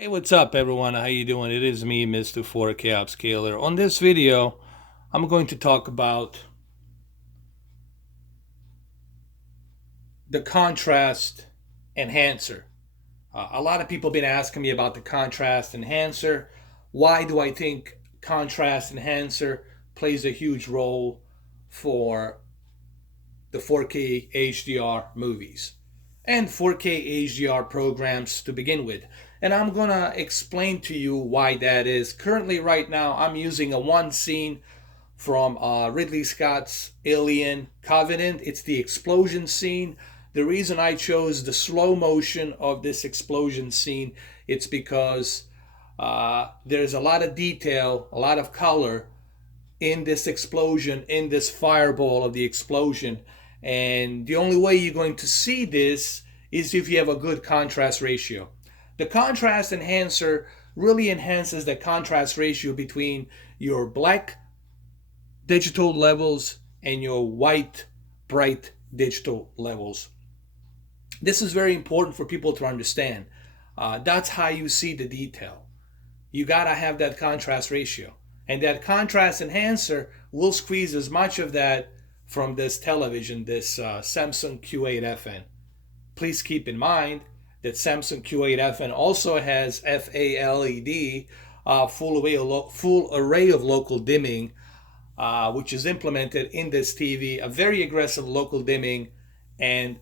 Hey, what's up everyone? How you doing? It is me, Mr. 4K Upscaler. On this video, I'm going to talk about the contrast enhancer. A lot of people have been asking me about the contrast enhancer. Why do I think contrast enhancer plays a huge role for the 4K HDR movies and 4K HDR programs to begin with? And I'm gonna explain to you why that is. Currently, right now, I'm using a one scene from Ridley Scott's Alien Covenant. It's the explosion scene. The reason I chose the slow motion of this explosion scene, it's because there's a lot of detail, a lot of color in this explosion, in this fireball of the explosion. And the only way you're going to see this is if you have a good contrast ratio. The contrast enhancer really enhances the contrast ratio between your black digital levels and your white bright digital levels. This is very important for people to understand. That's how you see the detail. You gotta have that contrast ratio, and that contrast enhancer will squeeze as much of that from this television, this Samsung Q8FN. Please keep in mind that Samsung Q8FN also has FALED, full array of local dimming, which is implemented in this TV, a very aggressive local dimming, and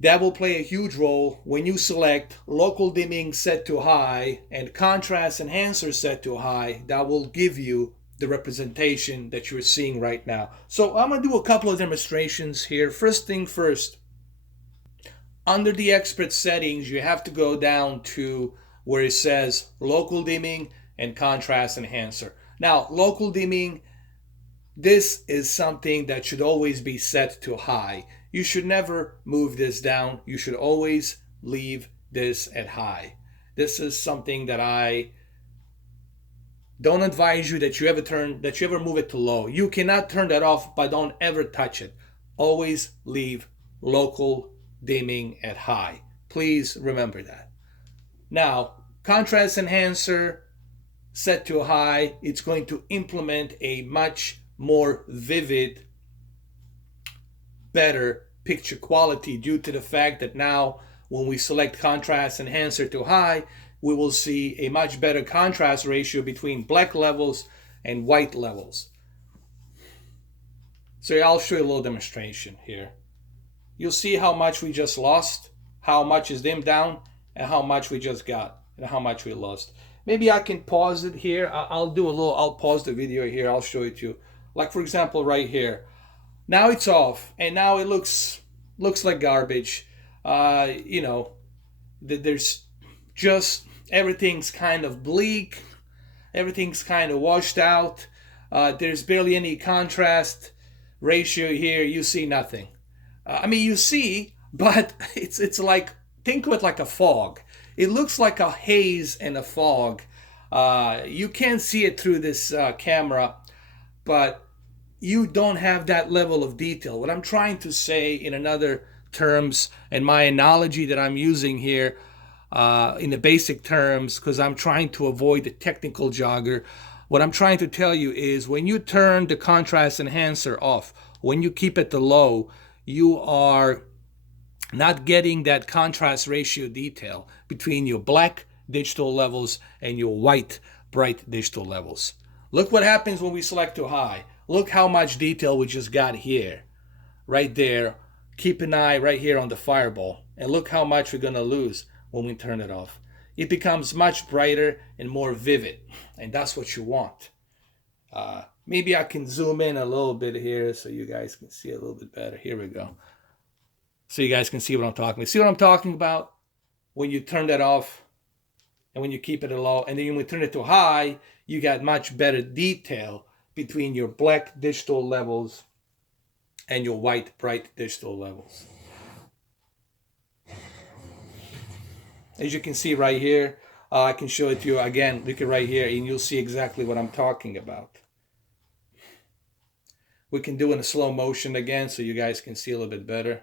that will play a huge role when you select local dimming set to high and contrast enhancer set to high. That will give you the representation that you're seeing right now. So I'm going to do a couple of demonstrations here. First thing first, under the expert settings, you have to go down to where it says local dimming and contrast enhancer. Now, local dimming, this is something that should always be set to high. You should never move this down. You should always leave this at high. This is something that I don't advise you that you ever move it to low. You cannot turn that off, but don't ever touch it. Always leave local dimming at high. Please remember that. Now, contrast enhancer set to high, it's going to implement a much more vivid, better picture quality due to the fact that now when we select contrast enhancer to high, we will see a much better contrast ratio between black levels and white levels. So I'll show you a little demonstration here. You'll see how much we just lost, how much is dimmed down, and how much we just got, and how much we lost. Maybe I can pause it here. I'll pause the video here. I'll show it to you. Like for example, right here. Now it's off, and now it looks like garbage. There's just everything's kind of bleak. Everything's kind of washed out. There's barely any contrast ratio here. You see nothing. You see, but it's like, think of it like a fog. It looks like a haze and a fog. You can't see it through this camera, but you don't have that level of detail. What I'm trying to say in another terms, and my analogy that I'm using here in the basic terms, because I'm trying to avoid the technical jogger, what I'm trying to tell you is when you turn the contrast enhancer off, when you keep it to low, you are not getting that contrast ratio detail between your black digital levels and your white bright digital levels. Look what happens when we select to high. Look how much detail we just got here, right there. Keep an eye right here on the fireball, and look how much we're gonna lose when we turn it off. It becomes much brighter and more vivid, and that's what you want. Maybe I can zoom in a little bit here so you guys can see a little bit better. Here we go. So you guys can see what I'm talking about. See what I'm talking about? When you turn that off and when you keep it low, and then when you turn it to high, you got much better detail between your black digital levels and your white bright digital levels. As you can see right here, I can show it to you again. Look at right here, and you'll see exactly what I'm talking about. We can do it in a slow motion again so you guys can see a little bit better.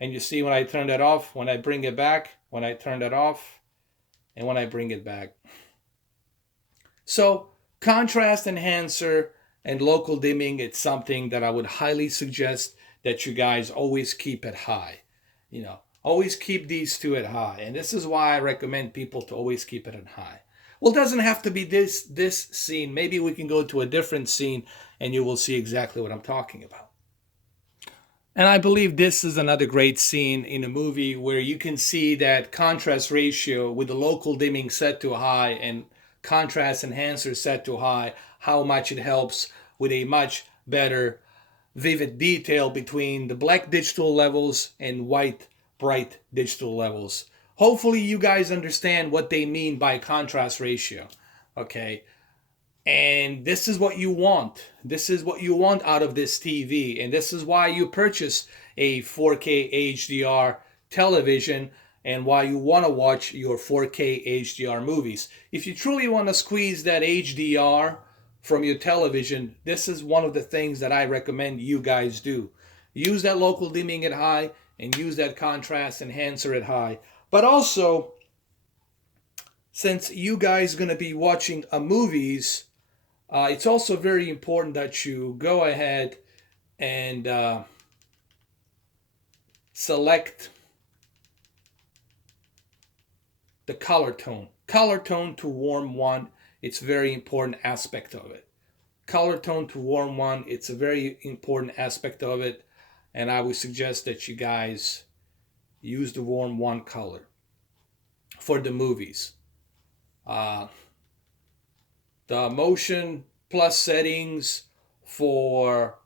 And you see when I turn that off, when I bring it back, when I turn that off, and when I bring it back. So contrast enhancer and local dimming, it's something that I would highly suggest that you guys always keep it high. Always keep these two at high. And this is why I recommend people to always keep it at high. Well, it doesn't have to be this scene. Maybe we can go to a different scene and you will see exactly what I'm talking about. And I believe this is another great scene in a movie where you can see that contrast ratio with the local dimming set to high and contrast enhancer set to high, how much it helps with a much better vivid detail between the black digital levels and white bright digital levels. Hopefully you guys understand what they mean by contrast ratio. Okay. And this is what you want. This is what you want out of this TV. And this is why you purchase a 4K HDR television and why you want to watch your 4K HDR movies. If you truly want to squeeze that HDR from your television, this is one of the things that I recommend you guys do. Use that local dimming at high and use that contrast enhancer at high. But also, since you guys are going to be watching movies, it's also very important that you go ahead and select the color tone. Color tone to warm one, it's a very important aspect of it. Color tone to warm one, it's a very important aspect of it. And I would suggest that you guys use the warm one color for the movies. The motion plus settings for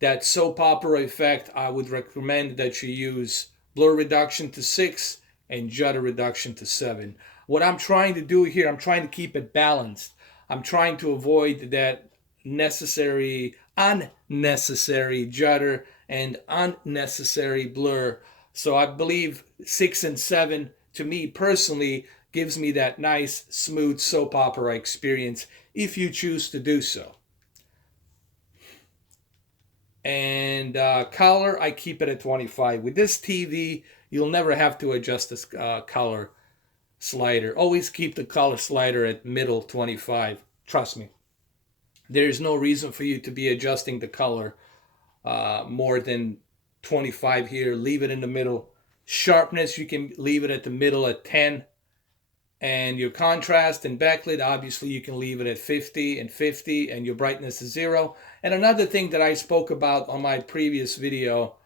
that soap opera effect, I would recommend that you use blur reduction to 6 and judder reduction to 7. What I'm trying to do here, I'm trying to keep it balanced. I'm trying to avoid that unnecessary judder and unnecessary blur. So I believe 6 and 7, to me personally, gives me that nice, smooth soap opera experience if you choose to do so. And color, I keep it at 25. With this TV, you'll never have to adjust this color slider. Always keep the color slider at middle 25. Trust me. There's no reason for you to be adjusting the color more than 25 here. Leave it in the middle. Sharpness, you can leave it at the middle at 10. And your contrast and backlit, obviously you can leave it at 50 and 50, and your brightness is 0. And another thing that I spoke about on my previous video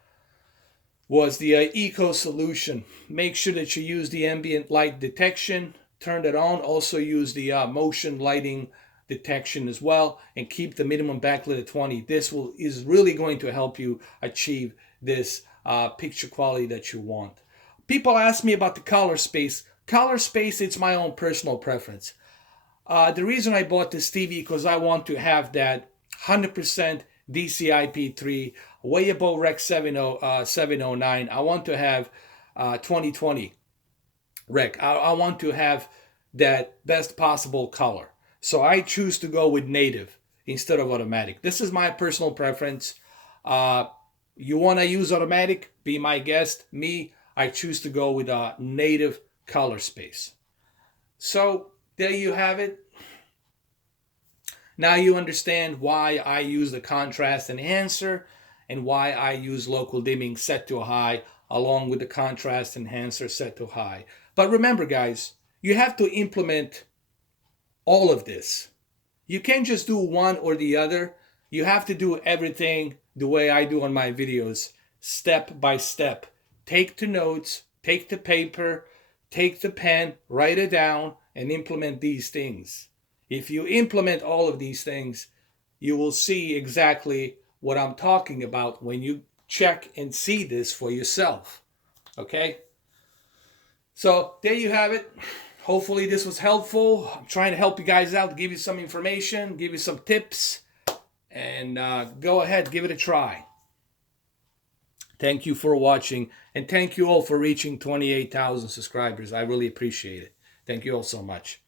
was the eco solution. Make sure that you use the ambient light detection, turn it on. Also use the motion lighting detection as well, and keep the minimum backlit at 20. This is really going to help you achieve this picture quality that you want. People ask me about the color space. Color space, it's my own personal preference. The reason I bought this TV because I want to have that 100% DCI-P3, way above Rec 709. I want to have 2020 Rec. I want to have that best possible color. So I choose to go with native instead of automatic. This is my personal preference. You want to use automatic? Be my guest. Me, I choose to go with a native color space. So there you have it. Now you understand why I use the contrast enhancer and why I use local dimming set to high along with the contrast enhancer set to high. But remember guys, you have to implement all of this. You can't just do one or the other. You have to do everything the way I do on my videos, step by step. Take the notes, take the paper, take the pen, write it down, and implement these things. If you implement all of these things, you will see exactly what I'm talking about when you check and see this for yourself. Okay? So there you have it. Hopefully this was helpful. I'm trying to help you guys out, give you some information, give you some tips, and go ahead, give it a try. Thank you for watching, and thank you all for reaching 28,000 subscribers. I really appreciate it. Thank you all so much.